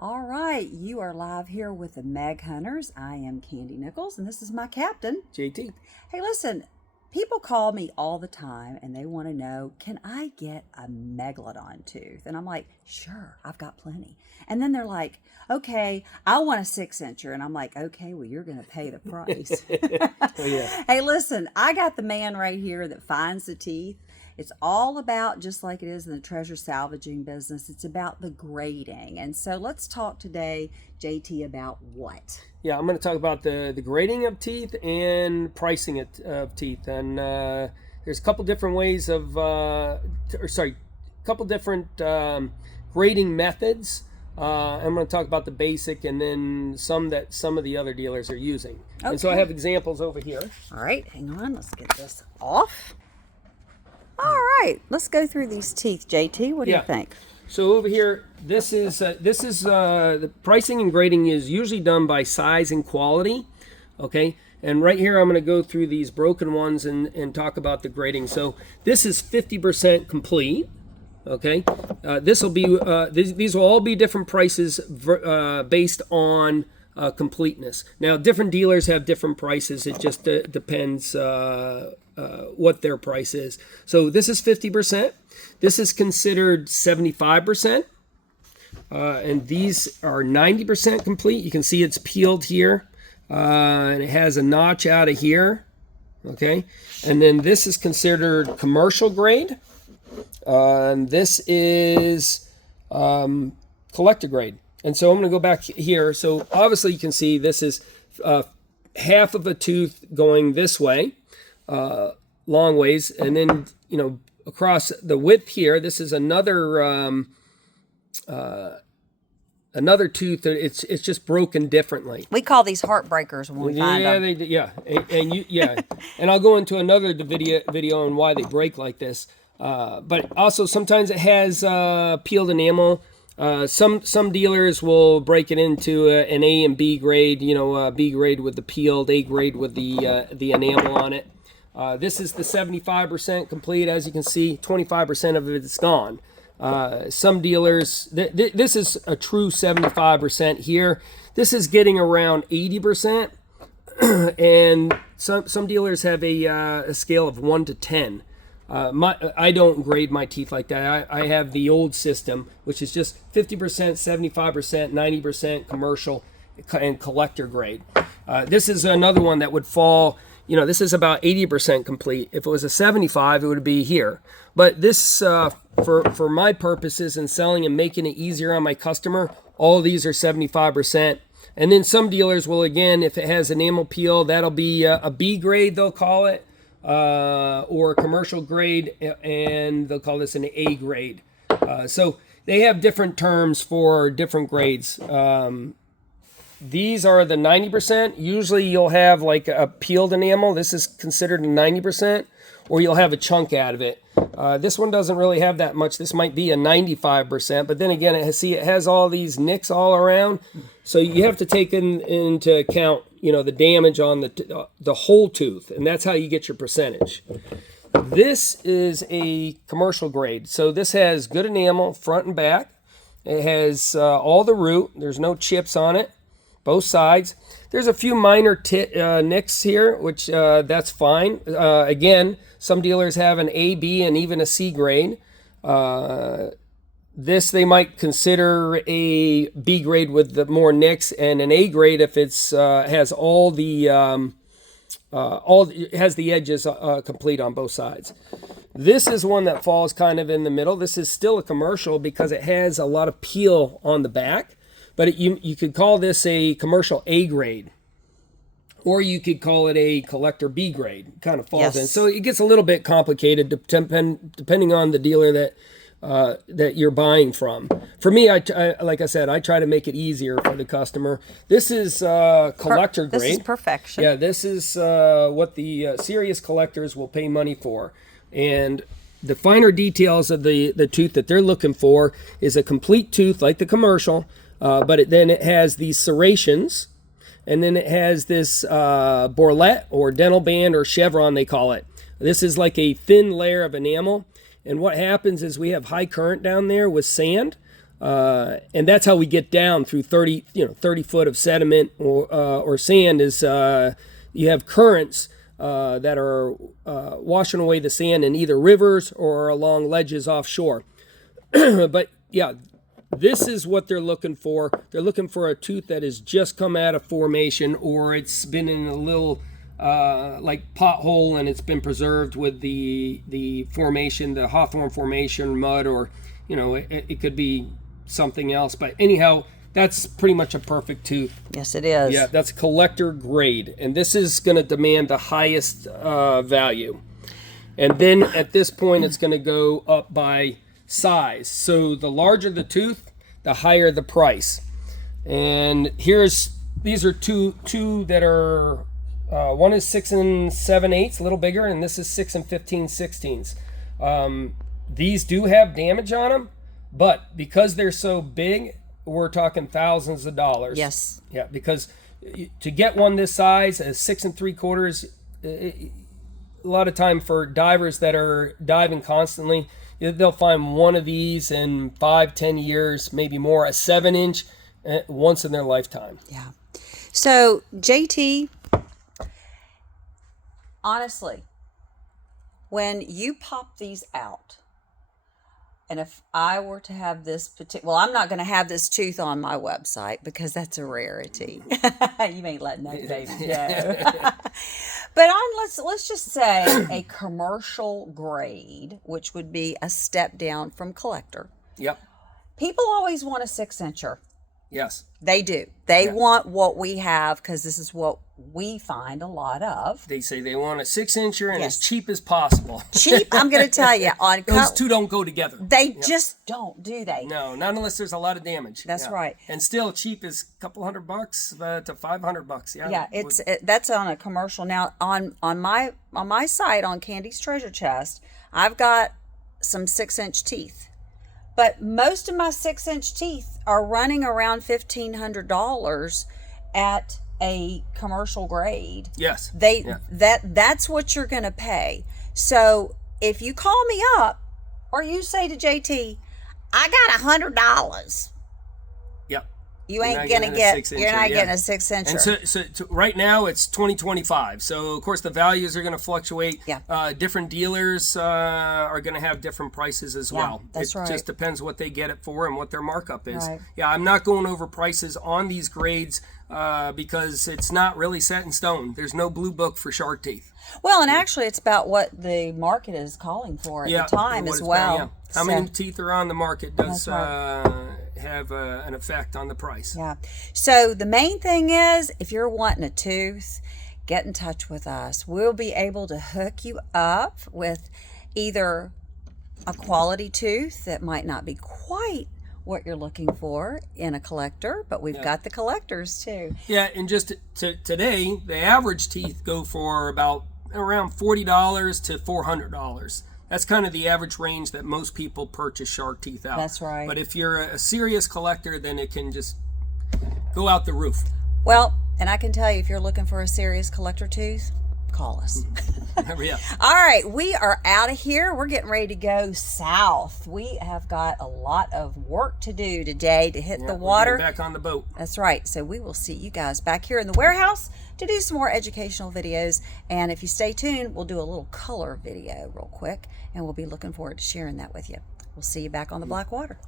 All right, you are live here with the Meg Hunters. I am Candy Nichols, and this is my captain. JT. Hey, listen, people call me all the time and they want to know, can I get a megalodon tooth? And I'm like, sure, I've got plenty. And then they're like, okay, I want a 6-incher. And I'm like, okay, well, you're going to pay the price. Oh, yeah. Hey, listen, I got the man right here that finds the teeth. It's all about, just like it is in the treasure salvaging business, it's about the grading. And so let's talk today, JT, about what? Yeah, I'm going to talk about the grading of teeth and pricing of teeth. And there's a couple different ways of, couple different grading methods. I'm going to talk about the basic and then some that some of the other dealers are using. Okay. And so I have examples over here. All right, hang on, let's get this off. All right, let's go through these teeth, JT. What do you think? So over here, this is the pricing and grading is usually done by size and quality. Okay, and right here I'm going to go through these broken ones and talk about the grading. So this is 50% complete. Okay, this will be these will all be different prices based on completeness. Now, different dealers have different prices. It just depends what their price is. So this is 50%. This is considered 75%. And these are 90% complete. You can see it's peeled here. And it has a notch out of here. Okay. And then this is considered commercial grade. And this is collector grade. And so I'm going to go back here. So obviously you can see this is half of a tooth going this way, long ways. And then, across the width here, this is another tooth. It's just broken differently. We call these heartbreakers when we find them. And I'll go into another video on why they break like this. But also sometimes it has peeled enamel. Some dealers will break it into an A and B grade, B grade with the peeled, A grade with the enamel on it. This is the 75% complete. As you can see, 25% of it is gone. Some dealers, this is a true 75% here. This is getting around 80%. And some dealers have a scale of 1 to 10. I don't grade my teeth like that. I have the old system, which is just 50%, 75%, 90% commercial and collector grade. This is another one that would fall, this is about 80% complete. If it was a 75, it would be here. But this, for my purposes in selling and making it easier on my customer, all these are 75%. And then some dealers will, again, if it has enamel peel, that'll be a B grade, they'll call it. Or a commercial grade, and they'll call this an A grade. So they have different terms for different grades. These are the 90%. Usually you'll have like a peeled enamel. This is considered a 90%, or you'll have a chunk out of it. This one doesn't really have that much. This might be a 95%, but then again, it has all these nicks all around. So you have to take into account, the damage on the whole tooth, and that's how you get your percentage. This is a commercial grade. So this has good enamel front and back. It has all the root. There's no chips on it, both sides. There's a few minor nicks here, which that's fine. Again, some dealers have an A, B, and even a C grade. This they might consider a B grade with the more nicks, and an A grade if it's has all the it has the edges complete on both sides. This is one that falls kind of in the middle. This is still a commercial because it has a lot of peel on the back, but you could call this a commercial A grade. Or you could call it a collector B grade. It kind of falls in. So it gets a little bit complicated depending on the dealer that you're buying from. For me, I like I said, I try to make it easier for the customer. This is collector grade. This is perfection. Yeah, this is what the serious collectors will pay money for. And the finer details of the tooth that they're looking for is a complete tooth like the commercial, but then it has these serrations. And then it has this bourlette or dental band or chevron, they call it. This is like a thin layer of enamel. And what happens is we have high current down there with sand. And that's how we get down through 30 foot of sediment or sand is you have currents that are washing away the sand in either rivers or along ledges offshore. But yeah, this is what they're looking for. They're looking for a tooth that has just come out of formation, or it's been in a little like pothole and it's been preserved with the formation, the Hawthorne Formation mud, or it could be something else. But anyhow, that's pretty much a perfect tooth. Yes, it is. Yeah, that's collector grade, and this is going to demand the highest value. And then at this point, it's going to go up by size. So the larger the tooth, the higher the price. And these are two that are one is 6 7/8, a little bigger, and this is 6 15/16. These do have damage on them, but because they're so big, we're talking thousands of dollars. Yes. Yeah, because to get one this size, a 6 3/4, a lot of time for divers that are diving constantly, they'll find one of these in 5-10 years, maybe more, a 7-inch once in their lifetime. Yeah. So JT, honestly, when you pop these out, and if I were to have this well, I'm not going to have this tooth on my website because that's a rarity. You ain't letting that baby go. But let's just say a commercial grade, which would be a step down from collector. Yep. People always want a 6-incher. Yes. They do. They want what we have because this is what we find a lot of. They say they want a 6-incher and Yes. as cheap as possible. Cheap, I'm going to tell you. On Those two don't go together. They just don't, do they? No, not unless there's a lot of damage. That's right. And still, cheap is a couple $100 to $500. Yeah. Yeah, that's on a commercial. Now on my site on Candy's Treasure Chest, I've got some 6-inch teeth. But most of my 6-inch teeth are running around $1,500 at a commercial grade. Yes. That's what you're going to pay. So if you call me up or you say to JT, I got $100. Yep. You're not getting a 6-incher. And so right now it's 2025. So of course the values are going to fluctuate. Yeah. Different dealers are going to have different prices as well. That's right. It just depends what they get it for and what their markup is. Right. Yeah, I'm not going over prices on these grades because it's not really set in stone. There's no blue book for shark teeth. Well, and actually it's about what the market is calling for at the time as well. How many teeth are on the market does That's have an effect on the price. Yeah. So the main thing is, if you're wanting a tooth, get in touch with us. We'll be able to hook you up with either a quality tooth that might not be quite what you're looking for in a collector, but we've got the collectors too. Yeah, and just today, the average teeth go for about around $40 to $400. That's kind of the average range that most people purchase shark teeth out. That's right. But if you're a serious collector, then it can just go out the roof. Well, and I can tell you, if you're looking for a serious collector tooth, call us. Yeah. All right, we are out of here. We're getting ready to go south. We have got a lot of work to do today to hit the water. We're back on the boat. That's right. So we will see you guys back here in the warehouse to do some more educational videos. And if you stay tuned, we'll do a little color video real quick, and we'll be looking forward to sharing that with you. We'll see you back on the Black Water.